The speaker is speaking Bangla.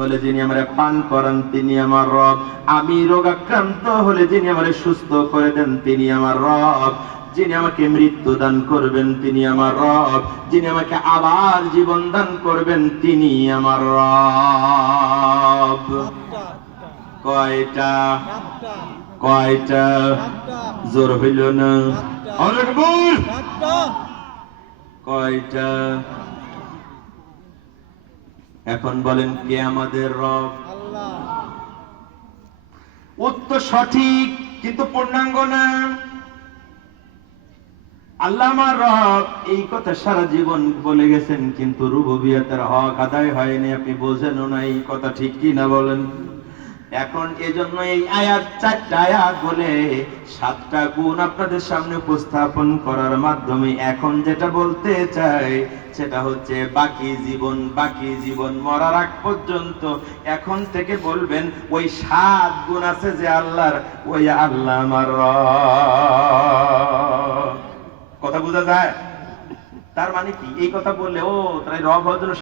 হলে যিনি আমারে পান করান তিনি আমার রব, আমি রোগাক্রান্ত হলে যিনি আমারে সুস্থ করে দেন তিনি আমার রব, যিনি আমাকে মৃত্যু দান করবেন তিনি আমার রব, যিনি আমাকে আবার জীবন দান করবেন তিনি আমার রব। কয়টা কয়টা জোর হইল না? অনেক বল। কয়টা? এখন বলেন কে আমাদের রব? উত্তর সঠিক কিন্তু পূর্ণাঙ্গ না। আল্লাহ আমার রব এই কথা সারা জীবন বলে গেছেন, কিন্তু রুবুবিয়তের হক আদায় হয়নি, আপনি বোঝেনও না। এই কথা ঠিক কি না বলেন? এখন এজন্য এই আয়াত, 4টা আয়াত বলে 7টা গুণ আপনাদের সামনে উপস্থাপন করার মাধ্যমে এখন যেটা বলতে চাই সেটা হচ্ছে বাকি জীবন মরার আগ পর্যন্ত এখন থেকে বলবেন ওই 7 গুণ আছে যে আল্লাহর, ওই আল্লাহ আমার রব। কথা বোঝা যায়? তার মানে কি? এই কথা বললে ও তাই রব হওয়ার জন্য